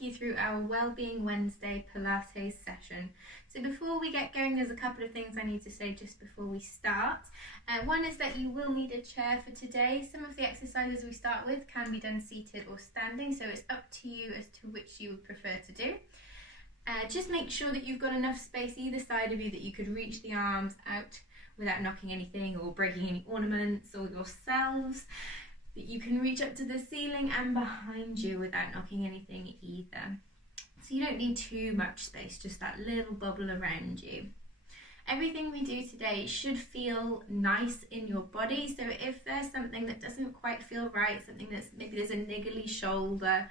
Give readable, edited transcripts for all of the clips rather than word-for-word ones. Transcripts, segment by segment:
take you through our Wellbeing Wednesday Pilates session. So before we get going, there's a couple of things I need to say just before we start. One is that you will need a chair for today. Some of the exercises we start with can be done seated or standing, so it's up to you as to which you would prefer to do. Just make sure that you've got enough space either side of you that you could reach the arms out without knocking anything or breaking any ornaments or yourselves, that you can reach up to the ceiling and behind you without knocking anything either. So you don't need too much space, just that little bubble around you. Everything we do today should feel nice in your body, so if there's something that doesn't quite feel right, something that's maybe there's a niggly shoulder,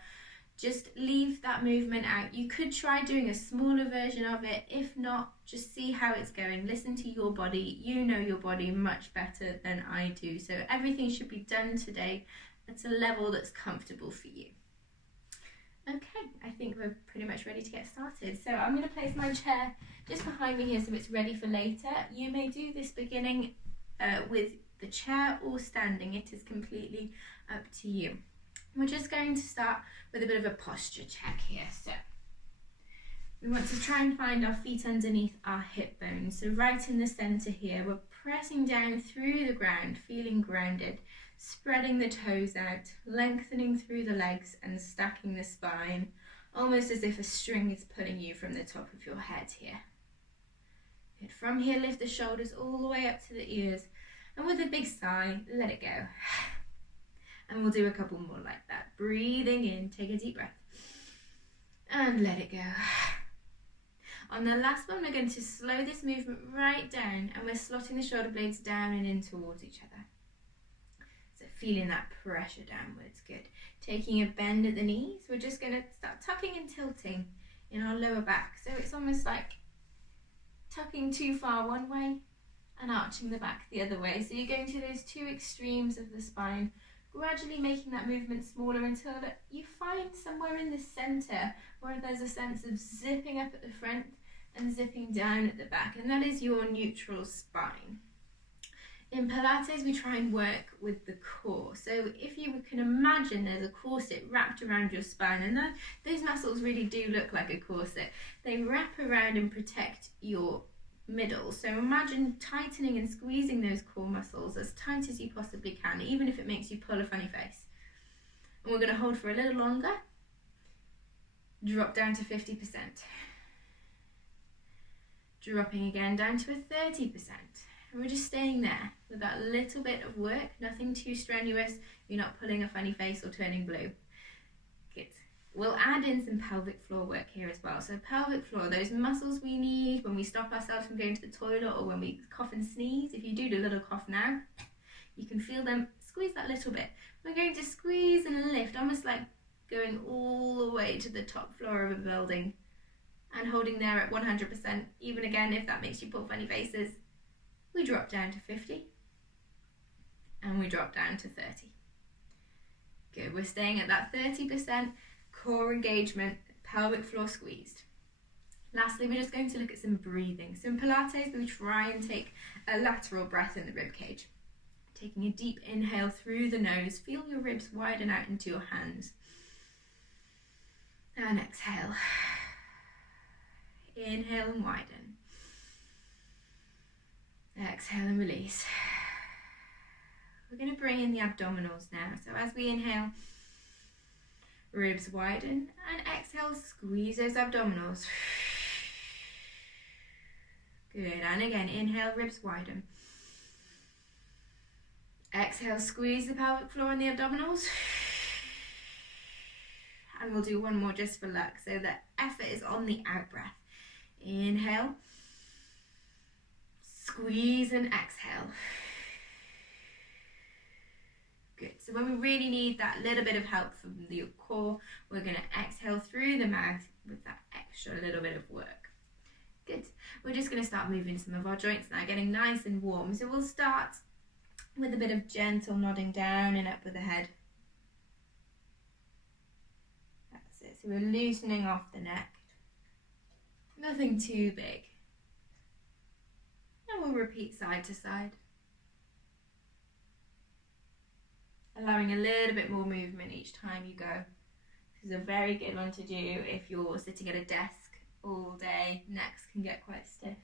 just leave that movement out. You could try doing a smaller version of it. If not, just see how it's going. Listen to your body. You know your body much better than I do. So everything should be done today at a level that's comfortable for you. Okay, I think we're pretty much ready to get started. So I'm going to place my chair just behind me here so it's ready for later. You may do this beginning with the chair or standing. It is completely up to you. We're just going to start with a bit of a posture check here. So we want to try and find our feet underneath our hip bones. So right in the center here, we're pressing down through the ground, feeling grounded, spreading the toes out, lengthening through the legs and stacking the spine, almost as if a string is pulling you from the top of your head here. Good. From here, lift the shoulders all the way up to the ears, and with a big sigh, let it go. And we'll do a couple more like that. Breathing in, take a deep breath. And let it go. On the last one, we're going to slow this movement right down, and we're slotting the shoulder blades down and in towards each other. So feeling that pressure downwards, good. Taking a bend at the knees, we're just going to start tucking and tilting in our lower back. So it's almost like tucking too far one way and arching the back the other way. So you're going to those two extremes of the spine, gradually making that movement smaller until you find somewhere in the center where there's a sense of zipping up at the front and zipping down at the back, and that is your neutral spine. In Pilates, we try and work with the core. So if you can imagine there's a corset wrapped around your spine, and those muscles really do look like a corset. They wrap around and protect your middle. So imagine tightening and squeezing those core muscles as tight as you possibly can, even if it makes you pull a funny face. And we're going to hold for a little longer. Drop down to 50%. Dropping again down to a 30%. And we're just staying there with that little bit of work, nothing too strenuous. You're not pulling a funny face or turning blue. Good. We'll add in some pelvic floor work here as well. So pelvic floor, those muscles we need when we stop ourselves from going to the toilet or when we cough and sneeze. If you do a little cough now, you can feel them. Squeeze that little bit. We're going to squeeze and lift, almost like going all the way to the top floor of a building and holding there at 100%. Even again, if that makes you pull funny faces, we drop down to 50 and we drop down to 30. Good, we're staying at that 30%. Core engagement, pelvic floor squeezed. Lastly, we're just going to look at some breathing. So in Pilates, we try and take a lateral breath in the rib cage. Taking a deep inhale through the nose, feel your ribs widen out into your hands. And exhale. Inhale and widen. Exhale and release. We're going to bring in the abdominals now. So as we inhale, ribs widen, and exhale, squeeze those abdominals. Good, and again, inhale, ribs widen. Exhale, squeeze the pelvic floor and the abdominals. And we'll do one more just for luck, so the effort is on the out breath. Inhale, squeeze and exhale. Good. So when we really need that little bit of help from the core, we're going to exhale through the mouth with that extra little bit of work. Good. We're just going to start moving some of our joints now, getting nice and warm. So we'll start with a bit of gentle nodding down and up with the head. That's it. So we're loosening off the neck. Nothing too big. And we'll repeat side to side. Allowing a little bit more movement each time you go. This is a very good one to do if you're sitting at a desk all day. Necks can get quite stiff.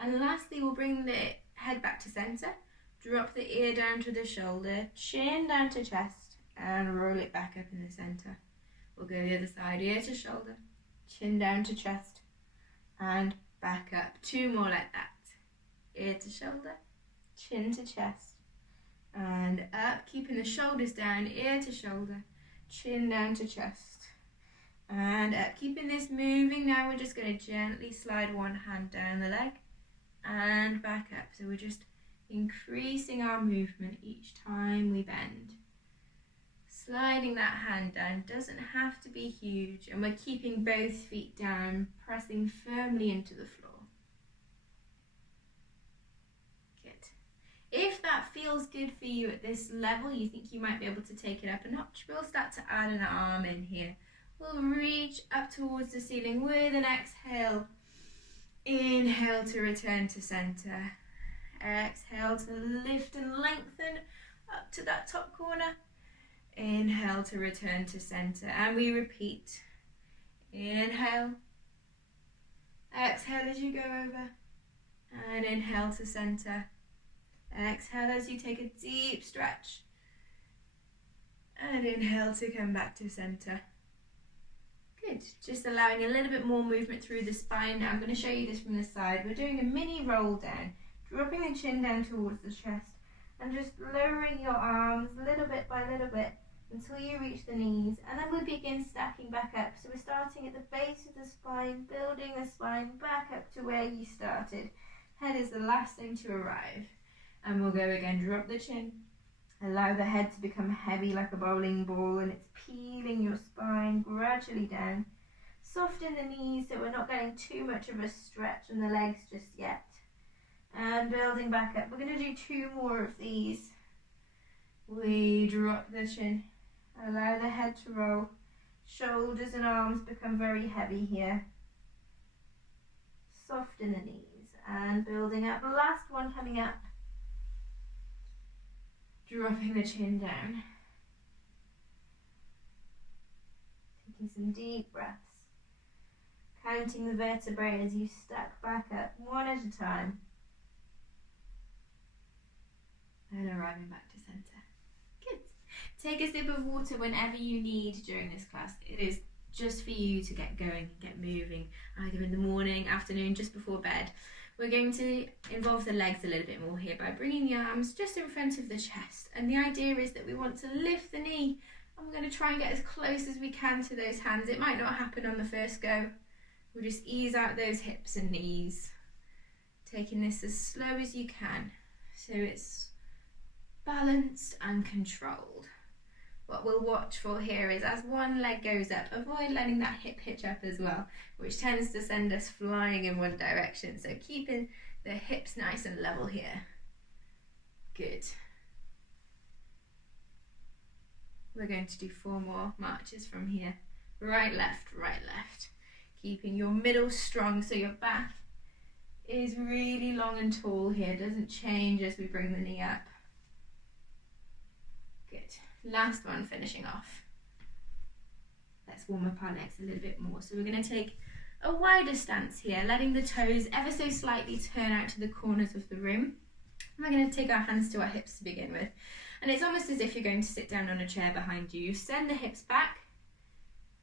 And lastly, we'll bring the head back to centre. Drop the ear down to the shoulder, chin down to chest, and roll it back up in the centre. We'll go the other side, ear to shoulder, chin down to chest, and back up. 2 more like that. Ear to shoulder, chin to chest, and up, keeping the shoulders down, ear to shoulder, chin down to chest, and up. Keeping this moving now, we're just going to gently slide one hand down the leg and back up. So we're just increasing our movement each time we bend. Sliding that hand down, doesn't have to be huge, and we're keeping both feet down, pressing firmly into the floor. Good. If that feels good for you at this level, you think you might be able to take it up a notch, we'll start to add an arm in here. We'll reach up towards the ceiling with an exhale. Inhale to return to center. Exhale to lift and lengthen up to that top corner. Inhale to return to center, and we repeat. Inhale. Exhale as you go over, and inhale to center. Exhale as you take a deep stretch, and inhale to come back to center. Good. Just allowing a little bit more movement through the spine. Now I'm going to show you this from the side. We're doing a mini roll down, dropping the chin down towards the chest, and just lowering your arms little bit by little bit until you reach the knees, and then we begin stacking back up. So we're starting at the base of the spine, building the spine back up to where you started. Head is the last thing to arrive. And we'll go again, drop the chin. Allow the head to become heavy like a bowling ball, and it's peeling your spine gradually down. Soften the knees so we're not getting too much of a stretch in the legs just yet. And building back up. We're going to do 2 more of these. We drop the chin. Allow the head to roll. Shoulders and arms become very heavy here. Soften the knees and building up. Last one coming up. Dropping the chin down. Taking some deep breaths. Counting the vertebrae as you stack back up, one at a time. And arriving back to center. Good. Take a sip of water whenever you need during this class. It is just for you to get going and get moving, either in the morning, afternoon, just before bed. We're going to involve the legs a little bit more here by bringing the arms just in front of the chest. And the idea is that we want to lift the knee, and we're going to try and get as close as we can to those hands. It might not happen on the first go. We'll just ease out those hips and knees, taking this as slow as you can, so it's balanced and controlled. What we'll watch for here is as one leg goes up, avoid letting that hip hitch up as well, which tends to send us flying in one direction. So keeping the hips nice and level here. Good. We're going to do 4 more marches from here. Right, left, right, left. Keeping your middle strong so your back is really long and tall here. Doesn't change as we bring the knee up. Good. Last one, finishing off. Let's warm up our legs a little bit more. So we're going to take a wider stance here, letting the toes ever so slightly turn out to the corners of the room. We're going to take our hands to our hips to begin with. And it's almost as if you're going to sit down on a chair behind you. You send the hips back,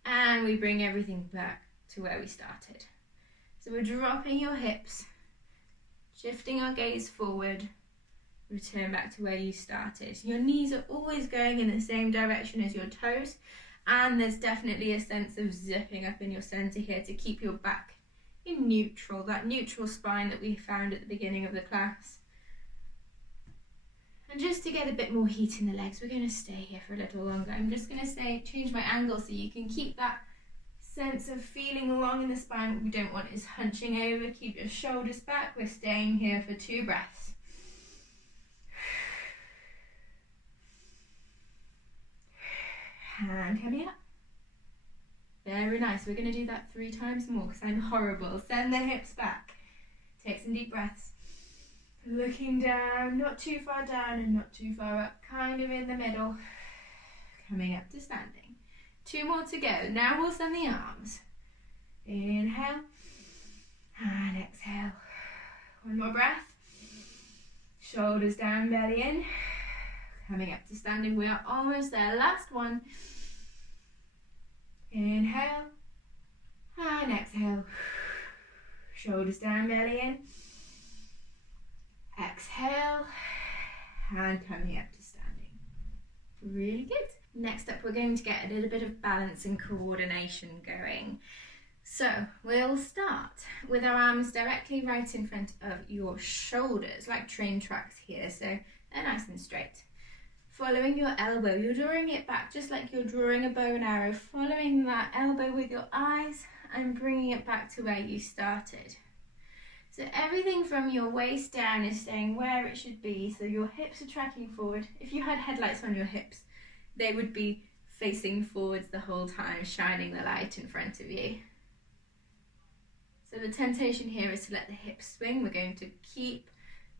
and we bring everything back to where we started. So we're dropping your hips, shifting our gaze forward, return back to where you started. Your knees are always going in the same direction as your toes, and there's definitely a sense of zipping up in your center here to keep your back in neutral, that neutral spine that we found at the beginning of the class. And just to get a bit more heat in the legs, we're going to stay here for a little longer. I'm just going to change my angle so you can keep that sense of feeling along in the spine. What we don't want is hunching over. Keep your shoulders back. We're staying here for 2 breaths. And coming up. Very nice. We're going to do that 3 times more because I'm horrible. Send the hips back. Take some deep breaths. Looking down, not too far down and not too far up, kind of in the middle. Coming up to standing. 2 more to go. Now we'll send the arms. Inhale and exhale. One more breath. Shoulders down, belly in. Coming up to standing, we are almost there. Last one. Inhale and exhale. Shoulders down, belly in. Exhale and coming up to standing. Really good. Next up, we're going to get a little bit of balance and coordination going. So we'll start with our arms directly right in front of your shoulders, like train tracks here, so they're nice and straight. Following your elbow, you're drawing it back just like you're drawing a bow and arrow, following that elbow with your eyes and bringing it back to where you started. So everything from your waist down is staying where it should be, so your hips are tracking forward. If you had headlights on your hips, they would be facing forwards the whole time, shining the light in front of you. So the temptation here is to let the hips swing. We're going to keep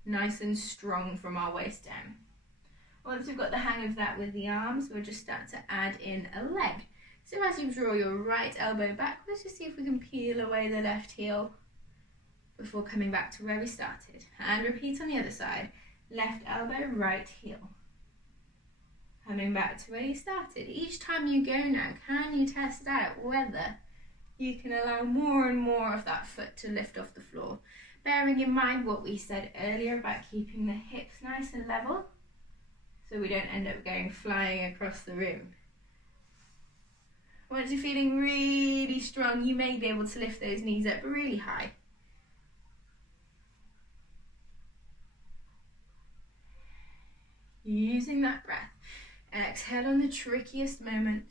nice and strong from our waist down. Once we've got the hang of that with the arms, we'll just start to add in a leg. So as you draw your right elbow back, let's just see if we can peel away the left heel before coming back to where we started. And repeat on the other side. Left elbow, right heel. Coming back to where you started. Each time you go now, can you test out whether you can allow more and more of that foot to lift off the floor? Bearing in mind what we said earlier about keeping the hips nice and level, so we don't end up going flying across the room. Once you're feeling really strong, you may be able to lift those knees up really high. Using that breath. Exhale on the trickiest moment.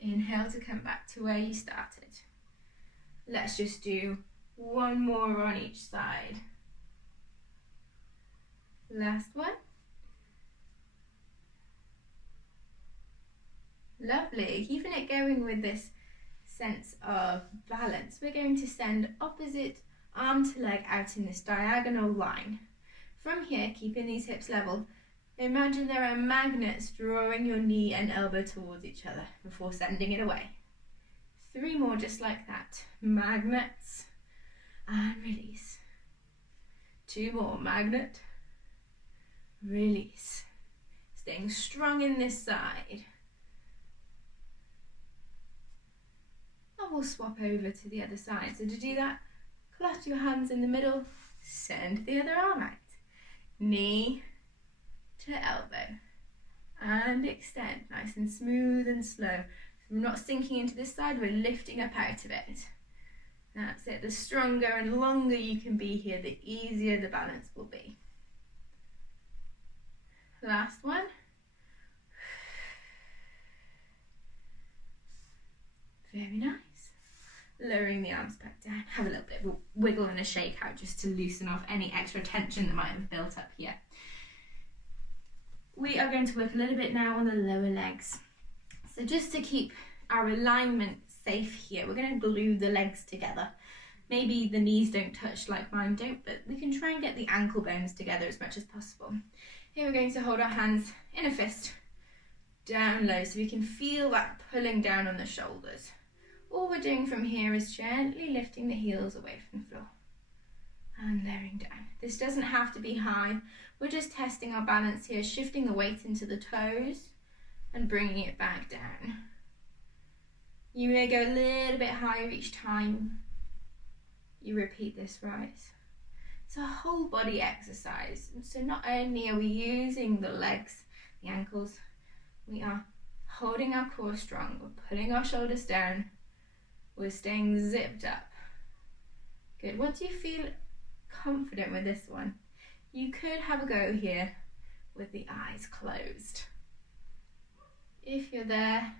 Inhale to come back to where you started. Let's just do one more on each side. Last one. Lovely. Keeping it going with this sense of balance, we're going to send opposite arm to leg out in this diagonal line. From here, keeping these hips level, imagine there are magnets drawing your knee and elbow towards each other before sending it away. 3 more just like that. Magnets and release. 2 more. Magnet, release. Staying strong in this side. And we'll swap over to the other side. So to do that, clasp your hands in the middle, send the other arm out. Knee to elbow and extend, nice and smooth and slow. So we're not sinking into this side, we're lifting up out of it. That's it. The stronger and longer you can be here, the easier the balance will be. Last one. Very nice. Lowering the arms back down. Have a little bit of a wiggle and a shake out just to loosen off any extra tension that might have built up here. We are going to work a little bit now on the lower legs. So just to keep our alignment safe here, we're going to glue the legs together. Maybe the knees don't touch like mine don't, but we can try and get the ankle bones together as much as possible. Here we're going to hold our hands in a fist, down low, so we can feel that pulling down on the shoulders. All we're doing from here is gently lifting the heels away from the floor and lowering down. This doesn't have to be high. We're just testing our balance here, shifting the weight into the toes and bringing it back down. You may go a little bit higher each time you repeat this rise. It's a whole body exercise. So not only are we using the legs, the ankles, we are holding our core strong. We're pulling our shoulders down. We're staying zipped up. Good. Once you feel confident with this one, you could have a go here with the eyes closed. If you're there,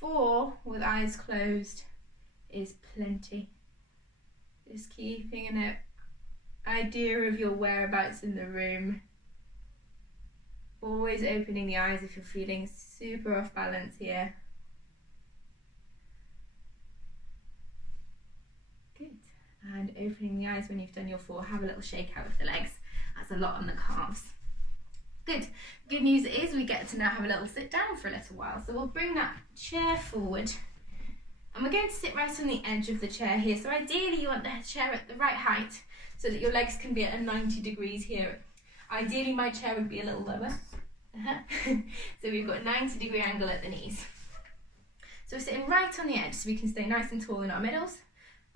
4 with eyes closed is plenty. Just keeping an idea of your whereabouts in the room. Always opening the eyes if you're feeling super off balance here. Good. And opening the eyes when you've done your 4. Have a little shake out with the legs. That's a lot on the calves. Good. Good news is we get to now have a little sit down for a little while. So we'll bring that chair forward and we're going to sit right on the edge of the chair here. So ideally you want the chair at the right height so that your legs can be at a 90 degrees here. Ideally my chair would be a little lower. So we've got a 90-degree angle at the knees. So we're sitting right on the edge so we can stay nice and tall in our middles.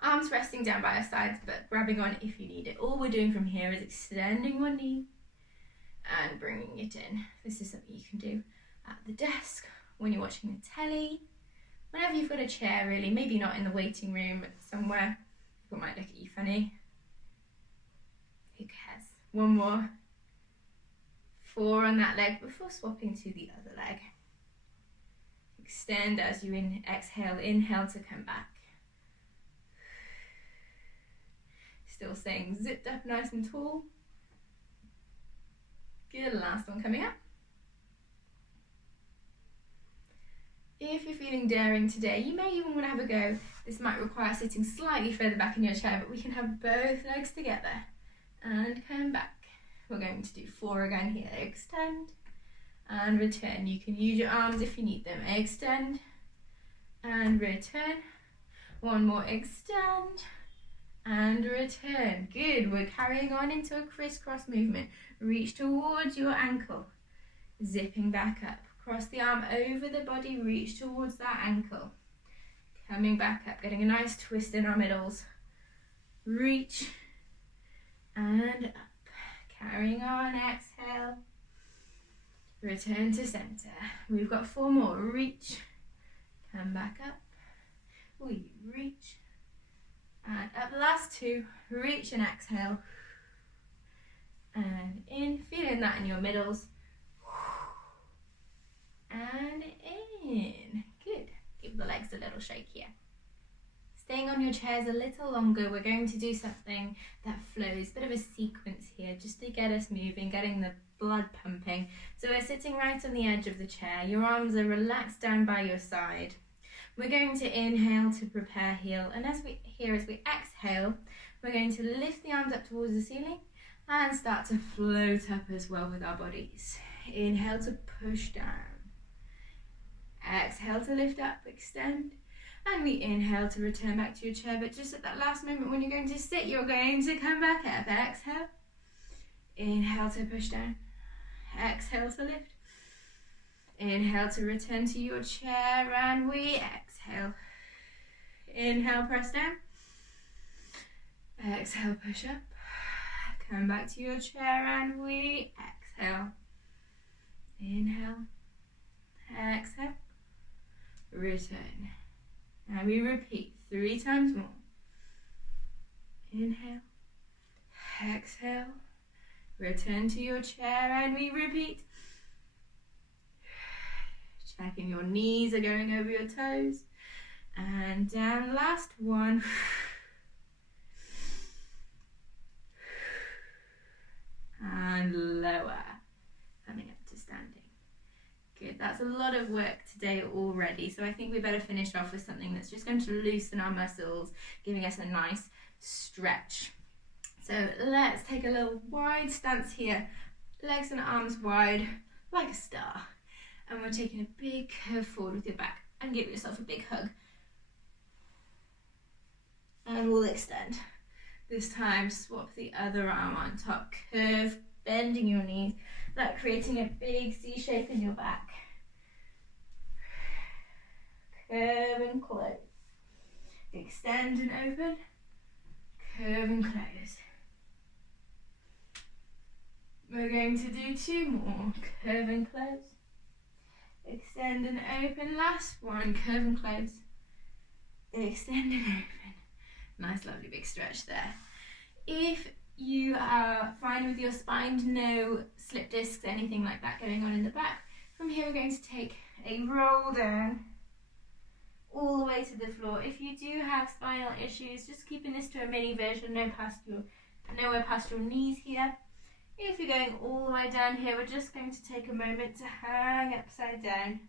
Arms resting down by our sides but grabbing on if you need it. All we're doing from here is extending one knee and bringing it in. This is something you can do at the desk, when you're watching the telly, whenever you've got a chair really, maybe not in the waiting room somewhere. People might look at you funny. Who cares? One more. 4 on that leg before swapping to the other leg. Extend as you exhale, inhale to come back. Still staying zipped up nice and tall. Good, last one coming up. If you're feeling daring today, you may even want to have a go. This might require sitting slightly further back in your chair, but we can have both legs together and come back. We're going to do 4 again here. Extend and return. You can use your arms if you need them. Extend and return. One more, extend and return. Good, we're carrying on into a crisscross movement. Reach towards your ankle, zipping back up. Cross the arm over the body, reach towards that ankle. Coming back up, getting a nice twist in our middles. Reach and up. Carrying on, exhale. Return to center. We've got 4 more. Reach, come back up. We reach and up. Last 2. Reach and exhale. And in, feeling that in your middles. And in. Good. Give the legs a little shake here. Staying on your chairs a little longer, we're going to do something that flows, bit of a sequence here, just to get us moving, getting the blood pumping. So we're sitting right on the edge of the chair. Your arms are relaxed down by your side. We're going to inhale to prepare heel, and as we exhale, we're going to lift the arms up towards the ceiling and start to float up as well with our bodies. Inhale to push down. Exhale to lift up, extend. And we inhale to return back to your chair, but just at that last moment when you're going to sit, you're going to come back up. Exhale. Inhale to push down. Exhale to lift. Inhale to return to your chair, and we exhale. Inhale, press down. Exhale, push up. Come back to your chair, and we exhale. Inhale. Exhale. Return. And we repeat 3 times more. Inhale, exhale, return to your chair, and we repeat. Checking your knees are going over your toes. And down, last one. And lower, coming up to standing. Good, that's a lot of work today already, so I think we better finish off with something that's just going to loosen our muscles, giving us a nice stretch. So let's take a little wide stance here, legs and arms wide, like a star. And we're taking a big curve forward with your back, and give yourself a big hug. And we'll extend. This time, swap the other arm on top, curve, bending your knees, like creating a big C shape in your back. Curve and close. Extend and open. Curve and close. We're going to do 2 more. Curve and close. Extend and open. Last one. Curve and close. Extend and open. Nice, lovely big stretch there. If you are fine with your spine, no slip discs, anything like that going on in the back, from here we're going to take a roll down all the way to the floor. If you do have spinal issues, just keeping this to a mini version, nowhere past your knees here. If you're going all the way down here, we're just going to take a moment to hang upside down,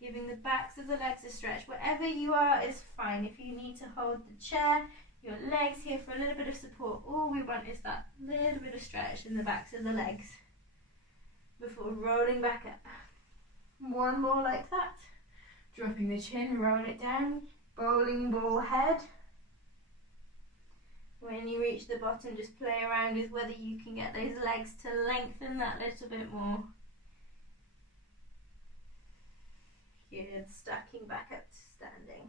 giving the backs of the legs a stretch. Wherever you are is fine. If you need to hold the chair, your legs here for a little bit of support, all we want is that little bit of stretch in the backs of the legs. before rolling back up. One more like that. Dropping the chin, roll it down, bowling ball head. When you reach the bottom, just play around with whether you can get those legs to lengthen that little bit more. Good, stacking back up to standing.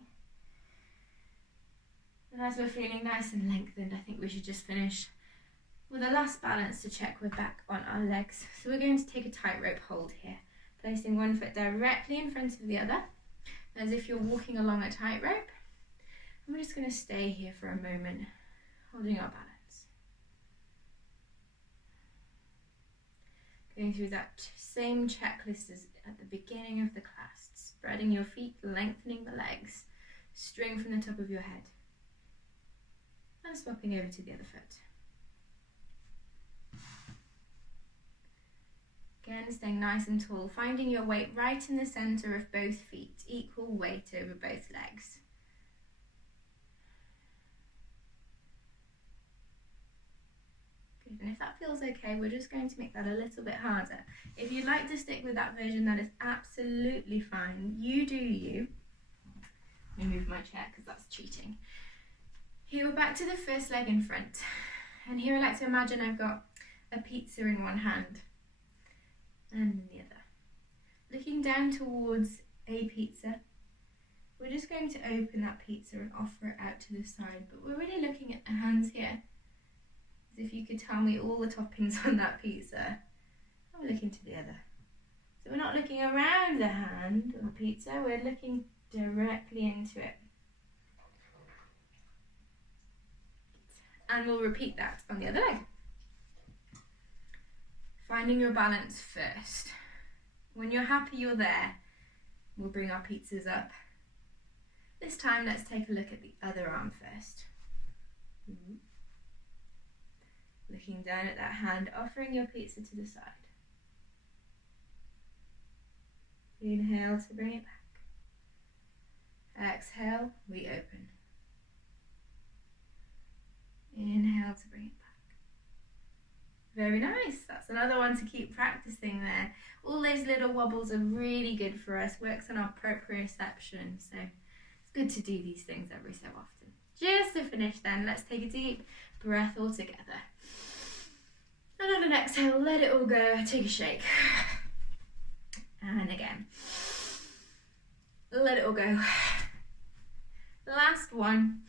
And as we're feeling nice and lengthened, I think we should just finish with a last balance to check we're back on our legs. So we're going to take a tightrope hold here, placing one foot directly in front of the other, as if you're walking along a tightrope. And we're just going to stay here for a moment, holding our balance. Going through that same checklist as at the beginning of the class, spreading your feet, lengthening the legs, string from the top of your head, and swapping over to the other foot. Again, staying nice and tall, finding your weight right in the centre of both feet, equal weight over both legs. Good, and if that feels okay, we're just going to make that a little bit harder. If you'd like to stick with that version, that is absolutely fine. You do you. Let me move my chair because that's cheating. Here we're back to the first leg in front. And here I like to imagine I've got a pizza in one hand and in the other. Looking down towards a pizza, we're just going to open that pizza and offer it out to the side, but we're really looking at the hands here, as if you could tell me all the toppings on that pizza. And we're looking to the other. So we're not looking around the hand or pizza, we're looking directly into it. And we'll repeat that on the other leg. Finding your balance first. When you're happy you're there, we'll bring our pizzas up. This time let's take a look at the other arm first. Looking down at that hand, offering your pizza to the side. Inhale to bring it back. Exhale, we open. Inhale to bring it back. Very nice. That's another one to keep practicing there. All those little wobbles are really good for us. Works on our proprioception. So it's good to do these things every so often. Just to finish then, let's take a deep breath all together. And on an exhale, let it all go. Take a shake. And again. Let it all go. Last one.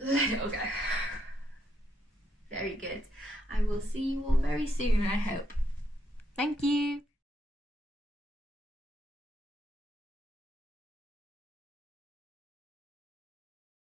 Let it all go. Very good. I will see you all very soon, I hope. Thank you.